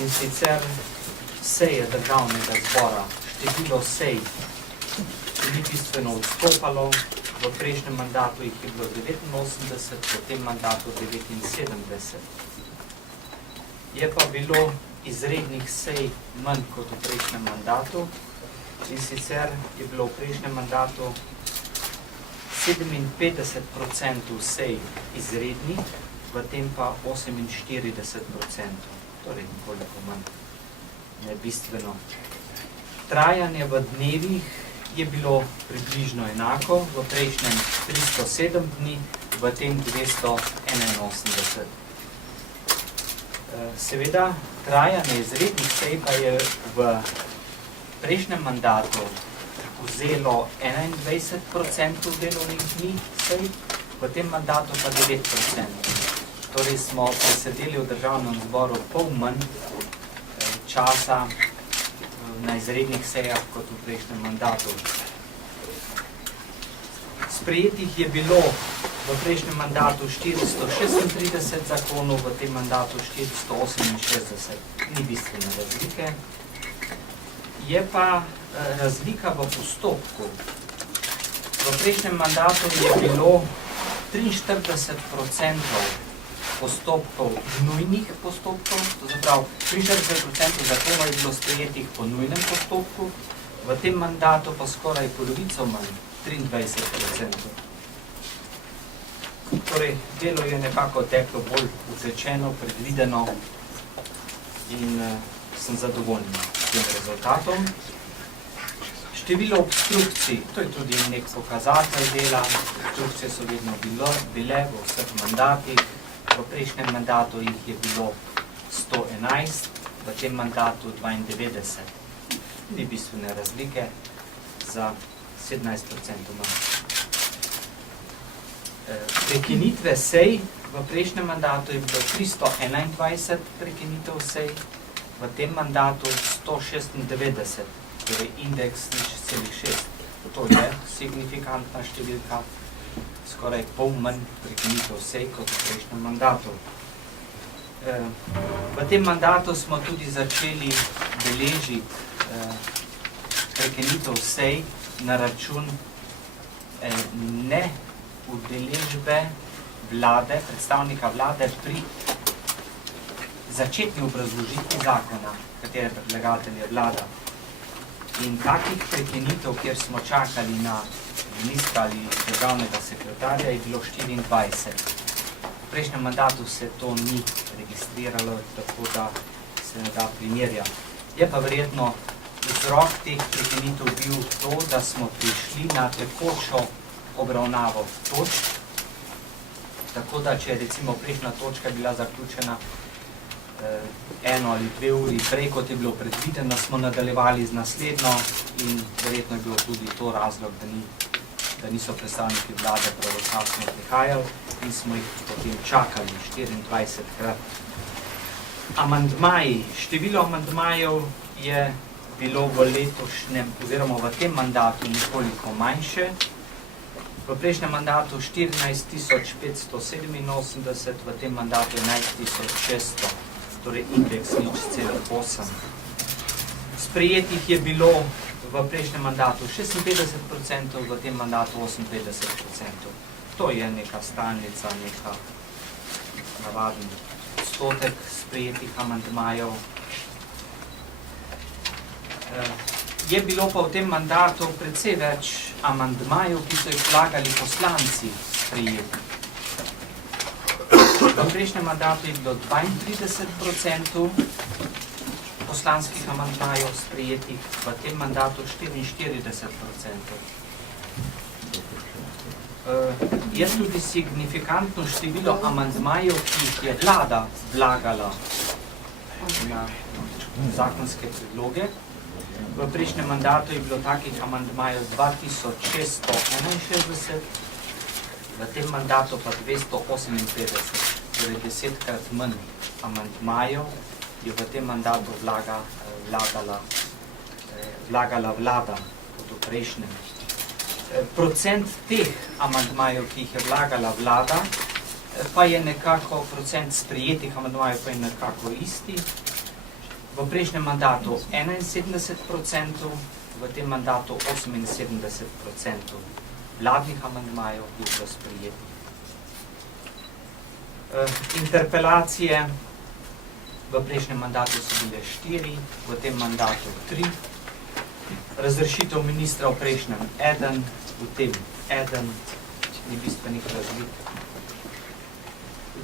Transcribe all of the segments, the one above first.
In sicer seje državnega zbora, število sej ni bistveno odstopalo, v prejšnjem mandatu jih je bilo 89, v tem mandatu 79. Je pa bilo izrednih sej manj kot v prejšnjem mandatu, in sicer je bilo v prejšnjem mandatu 57% sej izrednih, v tem pa 48%, torej nekoliko manj, nebistveno. Trajanje v dnevih je bilo približno enako, v prejšnjem 307 dni, v tem 281. Seveda, trajanje izrednih sej pa je v prejšnjem mandatu vzelo 21% delovnih dni sej, v tem mandatu pa 9%. Torej smo presedeli v državnem zboru pol manj časa na izrednih sejah kot v prejšnjem mandatu. Sprejetih je bilo v prejšnjem mandatu 436 zakonov, v tem mandatu 468. Ni bistvene razlike. Je pa razlika v postopku. V prejšnjem mandatu je bilo 43% postopkov nujnih postopkov, to zaprav 43% zakonov je bilo sprejetih po nujnem postopku, v tem mandatu pa skoraj polovico manj, 23%. Torej, delo je nekako teklo bolj utečeno, predvideno in sem zadovoljen s tem rezultatom. Število obstrukcij, to je tudi nek pokazatelj dela, obstrukcije so vedno bile v vseh mandatih, v prejšnjem mandatu jih je bilo 111, v tem mandatu 92. Ni bistvene razlike za 17% manj. Prekinitve sej v prejšnjem mandatu je bilo 321 prekinitev sej, v tem mandatu 196, torej indeks 0,6. To je signifikantna številka, skoraj pol manj prekinitev sej kot v prejšnjem mandatu. V tem mandatu smo tudi začeli beležiti prekinitev sej na račun neudeležbe vlade, predstavnika vlade pri začetni obrazložitvi zakona, katere predlagatelj je vlada. In takih prekinitev, kjer smo čakali na ministra ali državnega sekretarja, je bilo 24. V prejšnjem mandatu se to ni registriralo, tako da se ne da primerjati. Je pa verjetno vzrok teh prekinitev bil to, da smo prišli na tekočo obravnavo točk, tako da če je recimo prejšnja točka bila zaključena 1 ali 2 uri prej, kot je bilo predvideno, smo nadaljevali z naslednjo in verjetno je bilo tudi to razlog, da niso predstavniki vlade pravočasno prihajali in smo jih potem čakali 24krat. Amandmaji. Število amandmajev je bilo v letošnjem oziroma v tem mandatu nekoliko manjše. V prejšnjem mandatu 14.587, v tem mandatu 11.600, torej indeks 0,8. Sprejetih je bilo v prejšnjem mandatu 56%, v tem mandatu 58%. To je neka stalnica, neka navaden odstotek sprejetih amandmajev. Je bilo pa v tem mandatu precej več amandmajev, ki so jih vlagali poslanci sprejeti. V prejšnjem mandatu je bilo 32% poslanskih amandmajev sprejetih, v tem mandatu 44%. Je tudi signifikantno število amandmajev, ki jih je vlada vlagala na zakonske predloge. V prejšnjem mandatu je bilo takih amandmajev 2661, v tem mandatu pa 258, torej 10krat manj amandmajev je v tem mandatu vlagala vlada kot v prejšnjem. Procent teh amandmajev, ki jih je vlagala vlada, pa je nekako, procent sprejetih amandmajev pa je nekako isti. v prejšnjem mandatu 71%, v tem mandatu 78% vladnih amandmajev je bilo sprejetih. Interpelacije v prejšnjem mandatu so bile 4, v tem mandatu 3. Razrešitev ministra v prejšnjem 1, v tem 1, ni bistvenih razlik.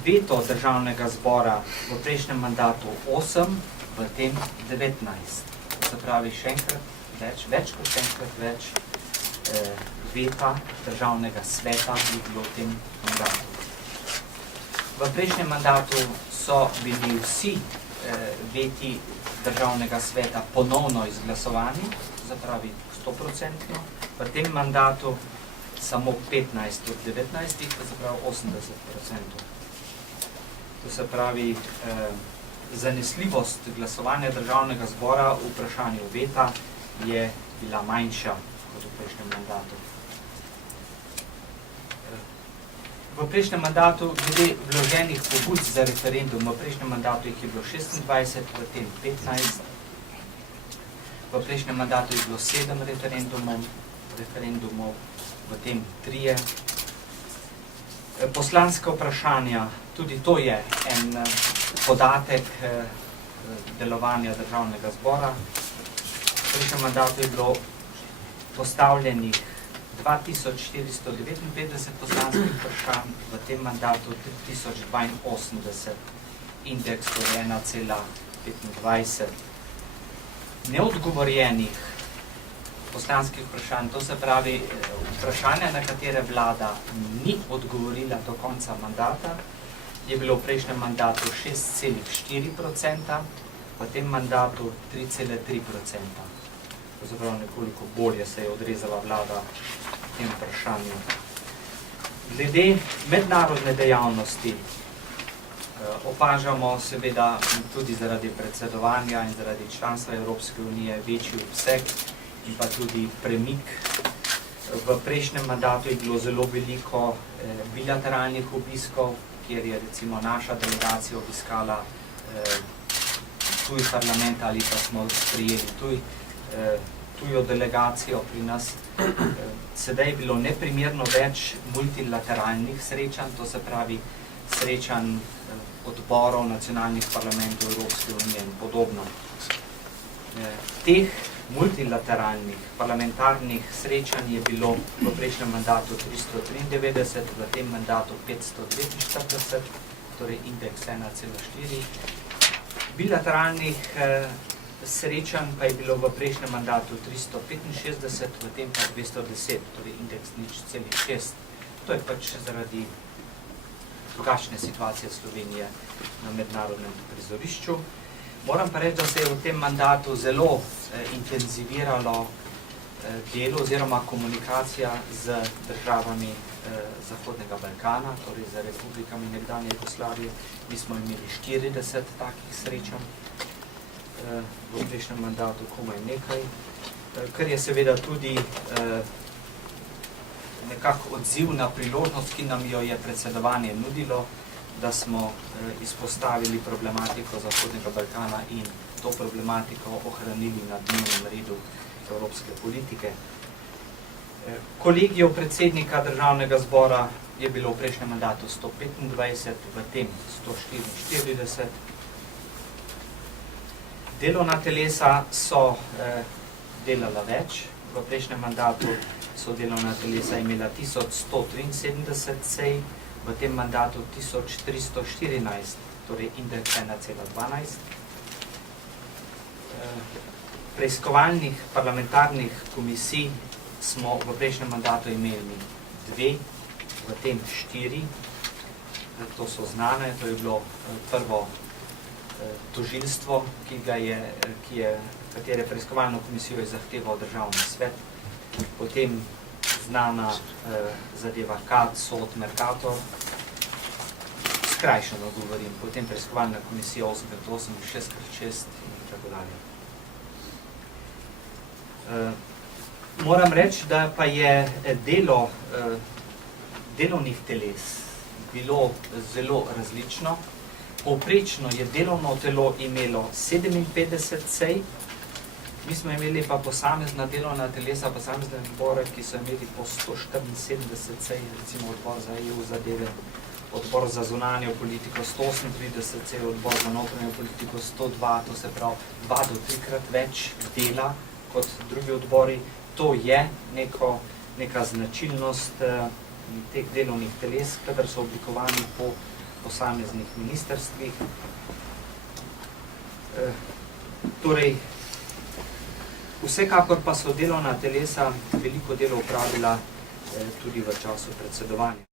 Veto državnega zbora v prejšnjem mandatu 8, v tem 19. To se pravi še enkrat več kot enkrat več veta državnega sveta je bilo v tem mandatu. V prejšnjem mandatu so bili vsi veti državnega sveta ponovno izglasovani, se pravi 100%, v tem mandatu samo 15 od 19, to se pravi 80%. To se pravi, zanesljivost glasovanja državnega zbora v vprašanju veta je bila manjša kot v prejšnjem mandatu. V prejšnjem mandatu, glede vloženih pobud za referendum, v prejšnjem mandatu jih je bilo 26, v tem 15. V prejšnjem mandatu je bilo 7 referendumov, v tem 3. Poslanska vprašanja, tudi to je en podatek delovanja državnega zbora. V prejšnjem mandatu je bilo postavljenih 2459 poslanskih vprašanj, v tem mandatu 3082, indeks to je 1,25. Neodgovorjenih poslanskih vprašanj, to se pravi vprašanja, na katere vlada ni odgovorila do konca mandata, je bilo v prejšnjem mandatu 6,4%, v tem mandatu 3,3%. To se pravi, nekoliko bolje se je odrezala vlada v tem vprašanju. Glede mednarodne dejavnosti opažamo seveda tudi zaradi predsedovanja in zaradi članstva Evropske unije večji obseg in pa tudi premik. V prejšnjem mandatu je bilo zelo veliko bilateralnih obiskov, kjer je recimo naša delegacija obiskala tuj parlament ali pa smo sprejeli tujo delegacijo pri nas. Sedaj je bilo neprimerno več multilateralnih srečanj, to se pravi srečanj odborov nacionalnih parlamentov Evropske unije in podobno. Teh multilateralnih parlamentarnih srečanj je bilo v prejšnjem mandatu 393, v tem mandatu 549, torej indeks 1,4. Bilateralnih srečanj pa je bilo v prejšnjem mandatu 365, v tem pa 210, torej indeks 0,6. To je pač zaradi drugačne situacije Slovenije na mednarodnem prizorišču. Moram pa reči, da se je v tem mandatu zelo intenziviralo delo oziroma komunikacija z državami Zahodnega Balkana, torej z republikami nekdanje Jugoslavije. Mi smo imeli 40 takih srečanj, v prejšnjem mandatu komaj nekaj, kar je seveda tudi nekako odziv na priložnost, ki nam jo je predsedovanje nudilo, da smo izpostavili problematiko Zahodnega Balkana in to problematiko ohranili na dnevnem redu evropske politike. Kolegijev predsednika državnega zbora je bilo v prejšnjem mandatu 125, v tem 144. Delovna telesa so delala več. V prejšnjem mandatu so delovna telesa imela 1173 sej, v tem mandatu 1314, torej indeks 1,12. Preiskovalnih parlamentarnih komisij smo v prejšnjem mandatu imeli 2, v tem 4. To so znane, to je bilo prvo tožilstvo, katere preiskovalno komisijo je zahteval Državni svet, potem znana zadeva KAD, SOD, Mercator, skrajšano govorim, potem preiskovalna komisija 8x8, 6x6 in tako dalje. Moram reči, da pa je delo delovnih teles bilo zelo različno. Povprečno je delovno telo imelo 57 sej, mi smo imeli pa posamezna delovna telesa, posamezne odbore, ki so imeli po 174 sej, recimo odbor za EU zadeve, odbor za zunanjo politiko 138 sej, odbor za notranjo politiko 102, to se pravi 2 do 3-krat več dela kot drugi odbori. To je neka značilnost teh delovnih teles, kadar so oblikovani po posameznih ministerstvih. Torej, vsekakor pa so delovna telesa veliko delo opravila tudi v času predsedovanja.